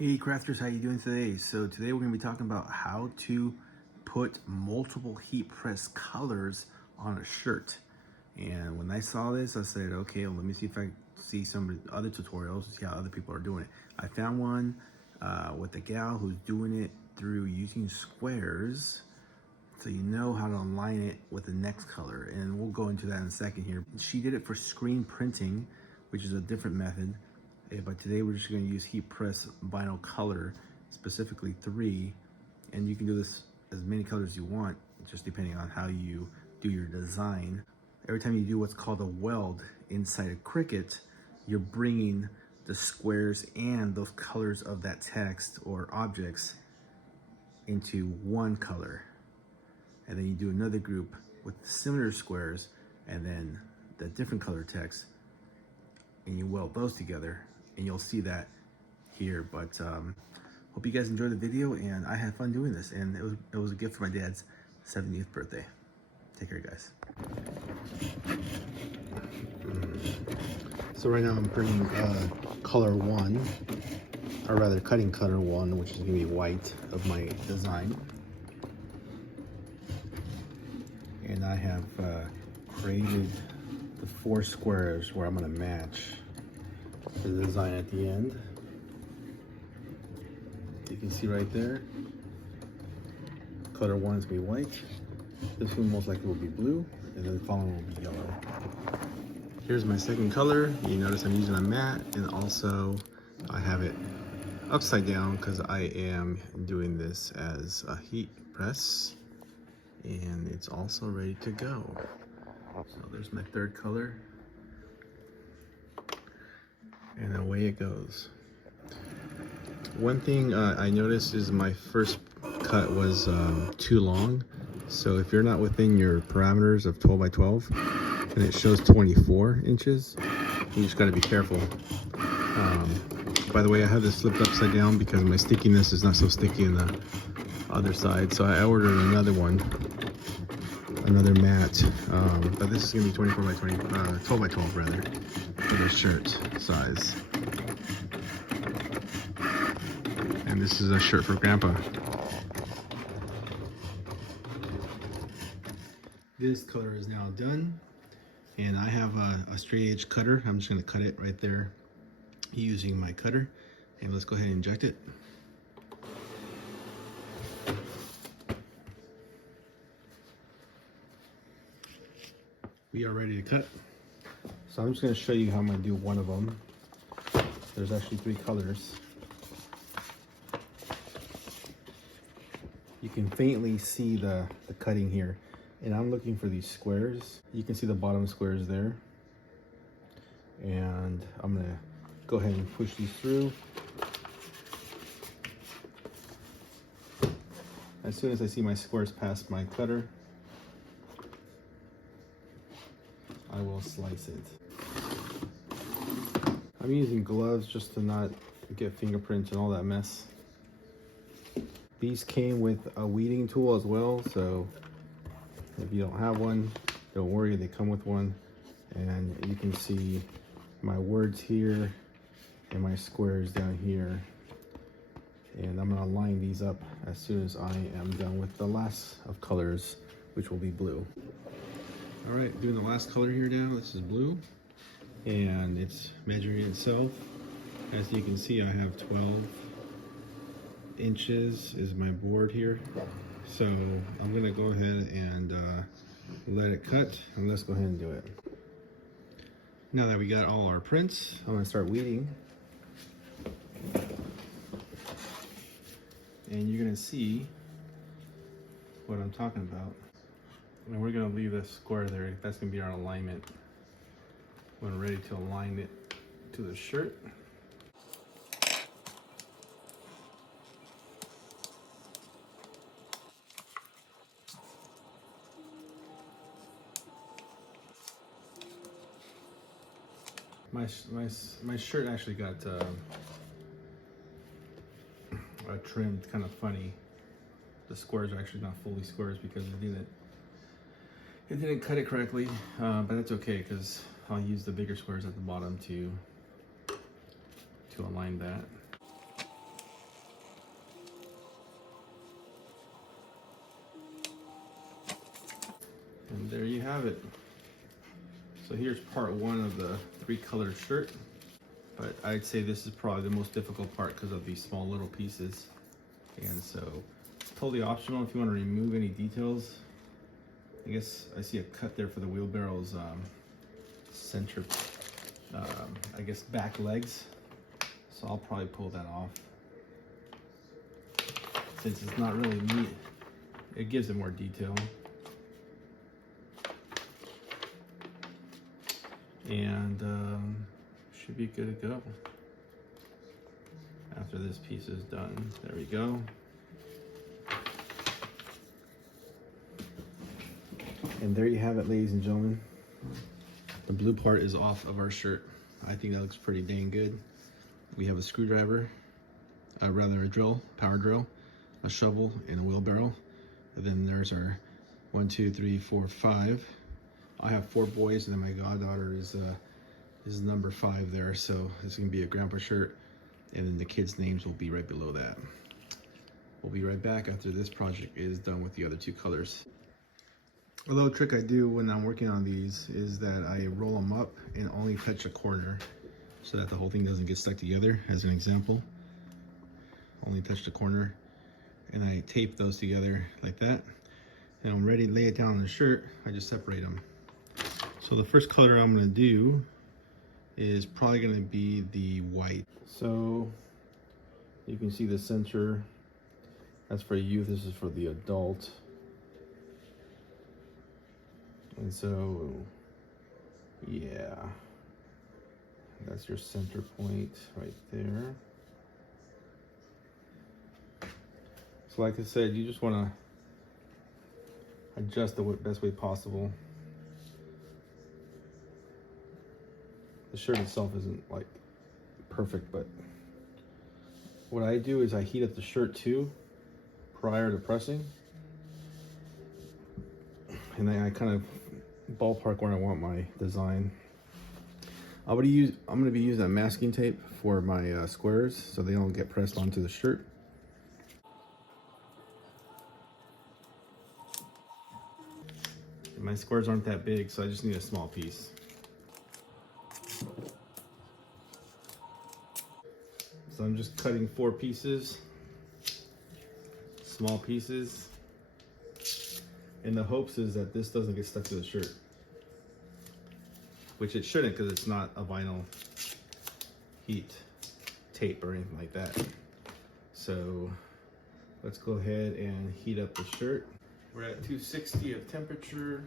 Hey crafters, how you doing today? So today we're going to be talking about how to put multiple heat press colors on a shirt. And when I saw this, I said, okay, let me see if I see some other tutorials, see how other people are doing it. I found one with a gal who's doing it through using squares, so you know how to align it with the next color. And we'll go into that in a second here. She did it for screen printing, which is a different method. But today we're just going to use heat press vinyl color, specifically 3, and you can do this as many colors you want, just depending on how you do your design. Every time you do what's called a weld inside a Cricut, you're bringing the squares and those colors of that text or objects into one color. And then you do another group with similar squares and then the different color text, and you weld those together. And you'll see that here, but hope you guys enjoyed the video, and I had fun doing this, and it was a gift for my dad's 70th birthday. Take care, guys. So right now I'm printing color 1, or rather cutting color 1, which is gonna be white of my design. And I have created the 4 squares where I'm gonna match the design at the end. You can see right there, color 1 is going to be white, this one most likely will be blue, and then the following will be yellow. Here's my second color. You notice I'm using a matte, and also I have it upside down because I am doing this as a heat press, and it's also ready to go. So there's my third color. And away it goes. One thing I noticed is my first cut was too long. So if you're not within your parameters of 12 by 12 and it shows 24 inches, you just gotta be careful. By the way, I have this flipped upside down because my stickiness is not so sticky in the other side. So I ordered another one, another matte, but this is gonna be 24 by 20, 12 by 12 rather, for the shirt size. And this is a shirt for Grandpa. This color is now done, and I have a straight edge cutter. I'm just gonna cut it right there using my cutter, and let's go ahead and inject it. We are ready to cut. So I'm just going to show you how I'm going to do one of them. There's actually 3 colors. You can faintly see the cutting here. And I'm looking for these squares. You can see the bottom squares there. And I'm going to go ahead and push these through. As soon as I see my squares past my cutter, I will slice it. I'm using gloves just to not get fingerprints and all that mess. These came with a weeding tool as well, so if you don't have one, don't worry, they come with one. And you can see my words here and my squares down here. And I'm gonna line these up as soon as I am done with the last of colors, which will be blue. All right, doing the last color here now. This is blue, and it's measuring itself. As you can see, I have 12 inches is my board here. So I'm gonna go ahead and let it cut, and let's go ahead and do it. Now that we got all our prints, I'm gonna start weeding. And you're gonna see what I'm talking about. And we're gonna leave this square there. That's gonna be our alignment when we're ready to align it to the shirt. My shirt actually got trimmed kind of funny. The squares are actually not fully squares because it didn't cut it correctly, but that's okay because I'll use the bigger squares at the bottom to align that. have it. So here's part one of the 3-color shirt. But I'd say this is probably the most difficult part because of these small little pieces. And so it's totally optional if you want to remove any details. I guess I see a cut there for the wheelbarrow's center, I guess back legs. So I'll probably pull that off. Since it's not really neat, it gives it more detail. And should be good to go. After this piece is done, there we go. And there you have it, ladies and gentlemen. The blue part is off of our shirt. I think that looks pretty dang good. We have a screwdriver, rather a drill, power drill, a shovel, and a wheelbarrow. And then there's our 1, 2, 3, 4, 5. I have 4 boys, and then my goddaughter is number 5 there. So it's gonna be a grandpa shirt, and then the kids' names will be right below that. We'll be right back after this project is done with the other 2 colors. A little trick I do when I'm working on these is that I roll them up and only touch a corner so that the whole thing doesn't get stuck together. As an example, only touch the corner, and I tape those together like that. And I'm ready to lay it down on the shirt. I just separate them. So the first color I'm gonna do is probably gonna be the white. So you can see the center, that's for youth, this is for the adult. And so, yeah, that's your center point right there. So like I said, you just want to adjust the best way possible. The shirt itself isn't like perfect, but what I do is I heat up the shirt too prior to pressing. And then I kind of ballpark where I want my design. I'm gonna be using that masking tape for my squares so they don't get pressed onto the shirt. My squares aren't that big, so I just need a small piece. So I'm just cutting 4 pieces, small pieces. And the hopes is that this doesn't get stuck to the shirt, which it shouldn't because it's not a vinyl heat tape or anything like that. So let's go ahead and heat up the shirt. We're at 260 of temperature.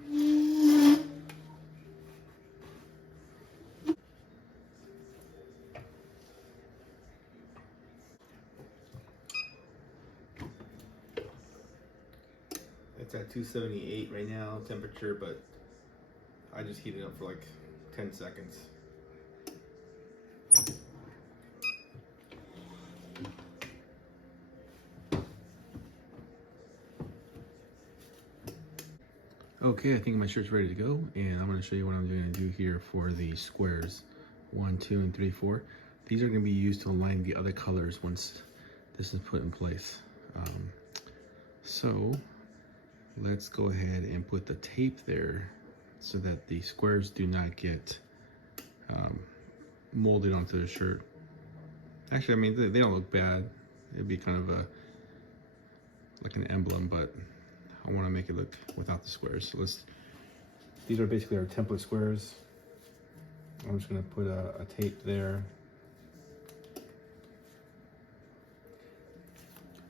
It's at 278 right now, temperature, but I just heat it up for like 10 seconds. Okay, I think my shirt's ready to go, and I'm going to show you what I'm going to do here for the squares 1, 2, and 3, 4. These are going to be used to align the other colors once this is put in place. So let's go ahead and put the tape there so that the squares do not get molded onto the shirt. Actually, I mean, they don't look bad. It'd be kind of like an emblem, but I want to make it look without the squares. So these are basically our template squares. I'm just going to put a tape there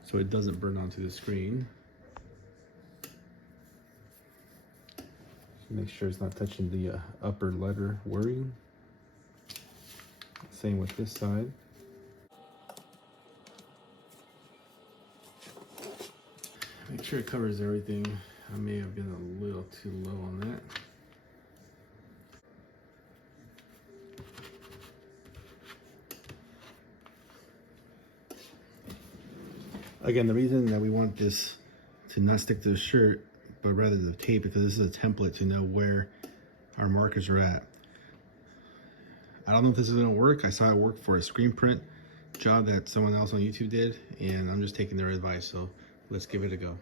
so it doesn't burn onto the screen. Make sure it's not touching the upper letter wording. Same with this side. Make sure it covers everything. I may have been a little too low on that. Again, the reason that we want this to not stick to the shirt, but rather the tape, because this is a template to know where our markers are at. I don't know if this is gonna work. I saw it work for a screen print job that someone else on YouTube did, and I'm just taking their advice, so let's give it a go.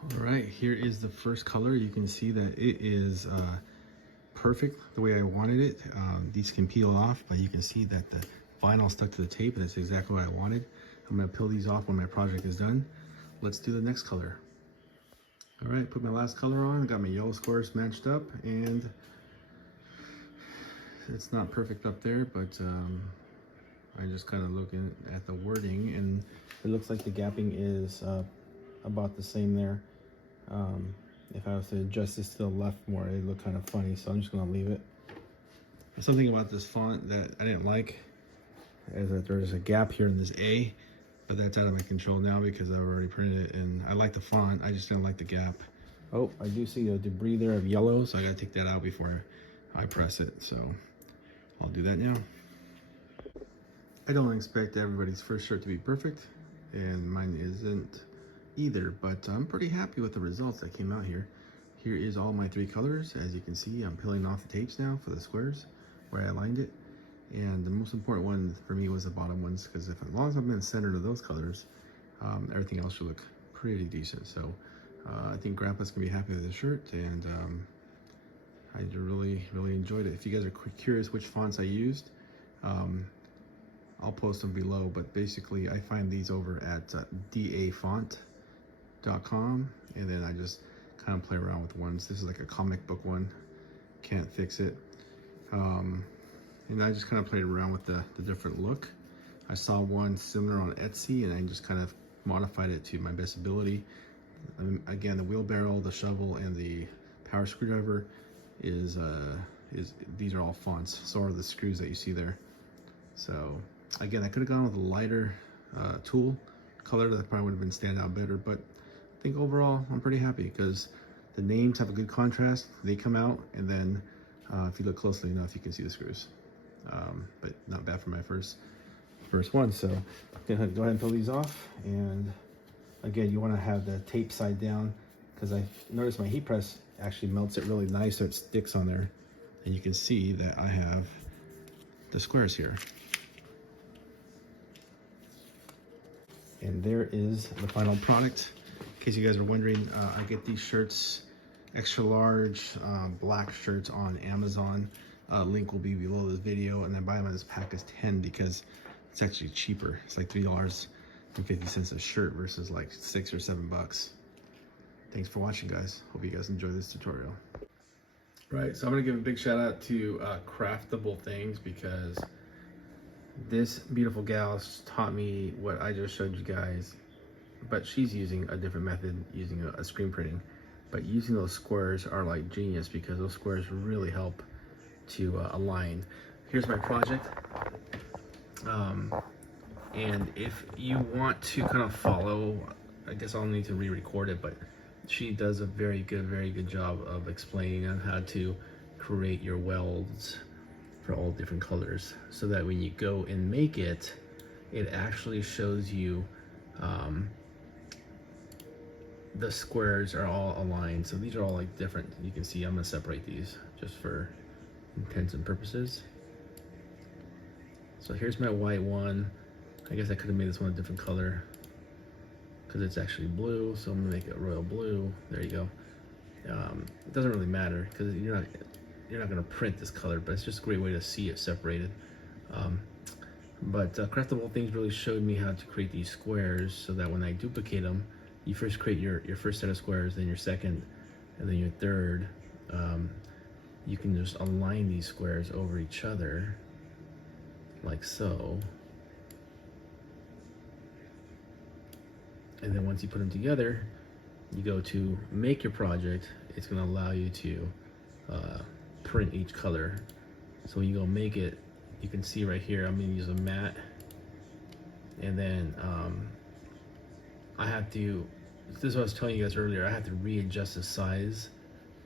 All right, here is the first color. You can see that it is perfect the way I wanted it. These can peel off, but you can see that the vinyl stuck to the tape, and it's exactly what I wanted. I'm gonna peel these off when my project is done. Let's do the next color. All right, put my last color on. Got my yellow squares matched up, and it's not perfect up there, but I just kind of looking at the wording, and it looks like the gapping is about the same there. If I was to adjust this to the left more, it'd look kind of funny, so I'm just gonna leave it. There's something about this font that I didn't like, is that there's a gap here in this A, but that's out of my control now because I've already printed it, and I like the font, I just didn't like the gap. Oh, I do see a debris there of yellow, so I gotta take that out before I press it, so I'll do that now. I don't expect everybody's first shirt to be perfect, and mine isn't either, but I'm pretty happy with the results that came out here. Here is all my 3 colors. As you can see, I'm peeling off the tapes now for the squares where I aligned it, and the most important one for me was the bottom ones, because as long as I'm in the center of those colors, everything else should look pretty decent. So I think Grandpa's gonna be happy with the shirt, and I really enjoyed it. If you guys are curious which fonts I used, I'll post them below, but basically I find these over at dafont.com, and then I just kind of play around with ones. This is like a comic book one, Can't Fix It, and I just kind of played around with the different look. I saw one similar on Etsy, and I just kind of modified it to my best ability. Again, the wheelbarrow, the shovel, and the power screwdriver is these are all fonts. So are the screws that you see there. So again, I could have gone with a lighter tool color that probably would have been stand out better, but I think overall I'm pretty happy because the names have a good contrast. They come out, and then if you look closely enough, you can see the screws. But not bad for my first one. So I'm gonna go ahead and pull these off. And again, you want to have the tape side down, because I noticed my heat press actually melts it really nice, so it sticks on there. And you can see that I have the squares here. And there is the final product. In case you guys are wondering, I get these shirts, extra large black shirts, on Amazon. Link will be below this video, and I buy them in this pack as 10 because it's actually cheaper. It's like $3.50 a shirt versus like $6 or $7. Thanks for watching, guys. Hope you guys enjoy this tutorial. Right, so I'm gonna give a big shout out to Craftable Things, because this beautiful gal taught me what I just showed you guys, but she's using a different method, using a screen printing. But using those squares are like genius, because those squares really help to align. Here's my project. And if you want to kind of follow, I guess I'll need to re-record it, but she does a very good job of explaining on how to create your welds for all different colors, so that when you go and make it, it actually shows you the squares are all aligned. So these are all like different. You can see I'm gonna separate these just for intents and purposes. So here's my white one. I guess I could have made this one a different color because it's actually blue, so I'm gonna make it royal blue. There you go. It doesn't really matter because you're not gonna print this color, but it's just a great way to see it separated. But Craftable Things really showed me how to create these squares, so that when I duplicate them, you first create your first set of squares, then your second, and then your third. You can just align these squares over each other, like so. And then once you put them together, you go to make your project. It's gonna allow you to print each color. So when you go make it, you can see right here, I'm gonna use a matte. And then I have to, this is what I was telling you guys earlier, I have to readjust the size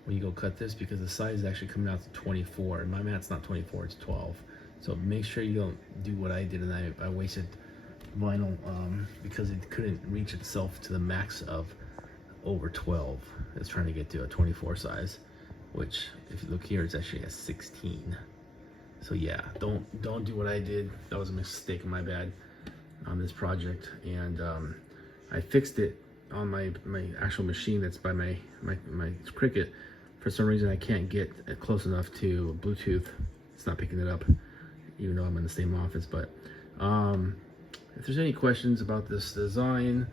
when you go cut this, because the size is actually coming out to 24, and my mat's not 24, it's 12. So make sure you don't do what I did, and I wasted vinyl because it couldn't reach itself to the max of over 12. It's trying to get to a 24 size, which if you look here, it's actually a 16. So yeah, don't do what I did. That was a mistake, my bad, on this project. And I fixed it on my actual machine that's by my Cricut. For some reason, I can't get close enough to Bluetooth. It's not picking it up, even though I'm in the same office. But if there's any questions about this design,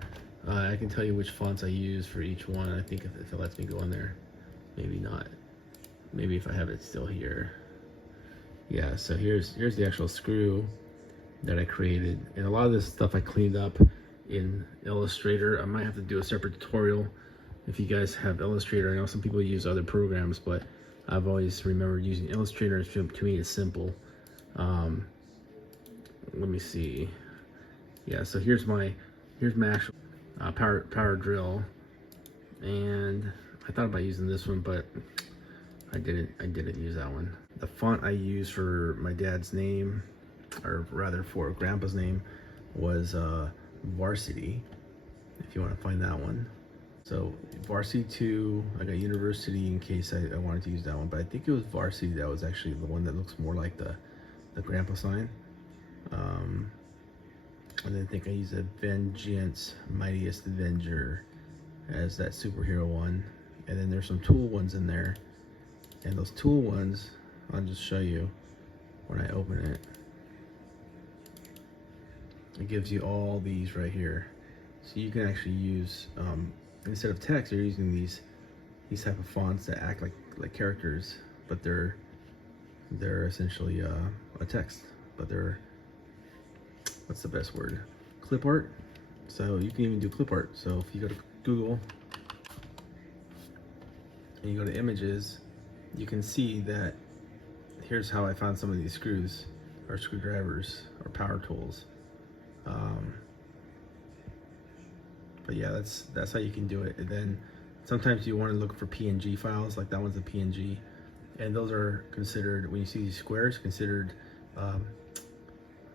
I can tell you which fonts I use for each one. I think if it lets me go in there, maybe not. Maybe if I have it still here. Yeah, so here's the actual screw that I created, and a lot of this stuff I cleaned up in Illustrator. I might have to do a separate tutorial if you guys have Illustrator. I know some people use other programs, but I've always remembered using Illustrator. To me, it's simple. Let me see. Yeah, so here's my actual power drill, and I thought about using this one, but I didn't use that one. The font I used for my dad's name, or rather for Grandpa's name, was Varsity, if you want to find that one. So Varsity 2, I got University in case I wanted to use that one, but I think it was Varsity that was actually the one that looks more like the Grandpa sign. And then I think I used a Vengeance, Mightiest Avenger as that superhero one. And then there's some tool ones in there. And those tool ones, I'll just show you when I open it. It gives you all these right here. So you can actually use, instead of text, you're using these type of fonts that act like characters, but they're essentially a text, but they're, what's the best word? Clip art. So you can even do clip art. So if you go to Google and you go to images, you can see that here's how I found some of these screws or screwdrivers or power tools. But yeah, that's how you can do it. And then sometimes you want to look for PNG files, like that one's a PNG, and those are considered, when you see these squares, considered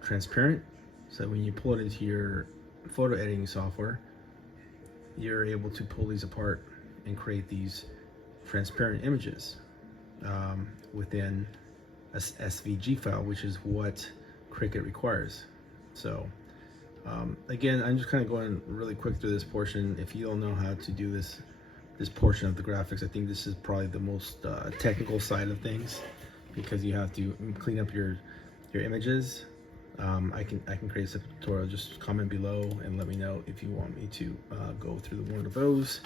transparent. So when you pull it into your photo editing software, you're able to pull these apart and create these transparent images within a SVG file, which is what Cricut requires. So again, I'm just kind of going really quick through this portion. If you don't know how to do this portion of the graphics, I think this is probably the most technical side of things, because you have to clean up your images. I can create a separate tutorial. Just comment below and let me know if you want me to go through one of those.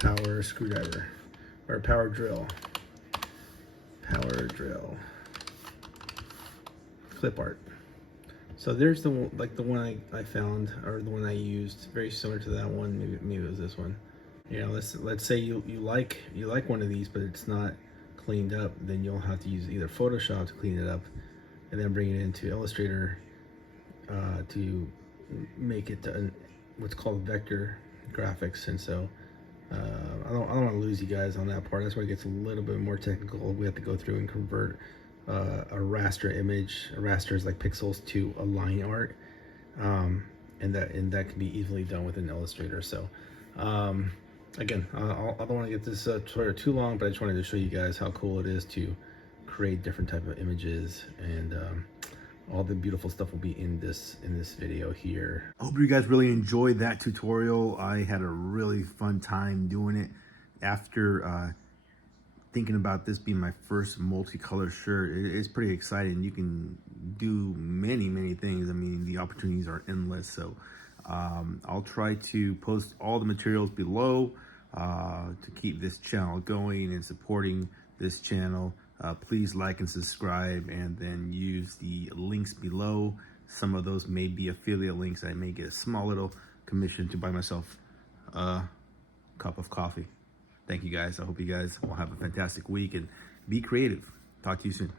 Power screwdriver or power drill. Clip art. So there's the one, like the one I found, or the one I used, very similar to that one. Maybe it was this one. You know, let's say you like one of these, but it's not cleaned up, then you'll have to use either Photoshop to clean it up, and then bring it into Illustrator to make it what's called vector graphics. And so I don't want to lose you guys on that part. That's where it gets a little bit more technical. We have to go through and convert a raster image. A raster is like pixels to a line art, and that can be easily done within Illustrator. So again, I don't want to get this tutorial too long, but I just wanted to show you guys how cool it is to create different type of images, and all the beautiful stuff will be in this video here. I hope you guys really enjoyed that tutorial. I had a really fun time doing it. After thinking about this being my first multicolored shirt, it's pretty exciting. You can do many things. I mean, the opportunities are endless. So I'll try to post all the materials below to keep this channel going and supporting this channel. Please like and subscribe, and then use the links below. Some of those may be affiliate links. I may get a small little commission to buy myself a cup of coffee. Thank you guys. I hope you guys will have a fantastic week and be creative. Talk to you soon.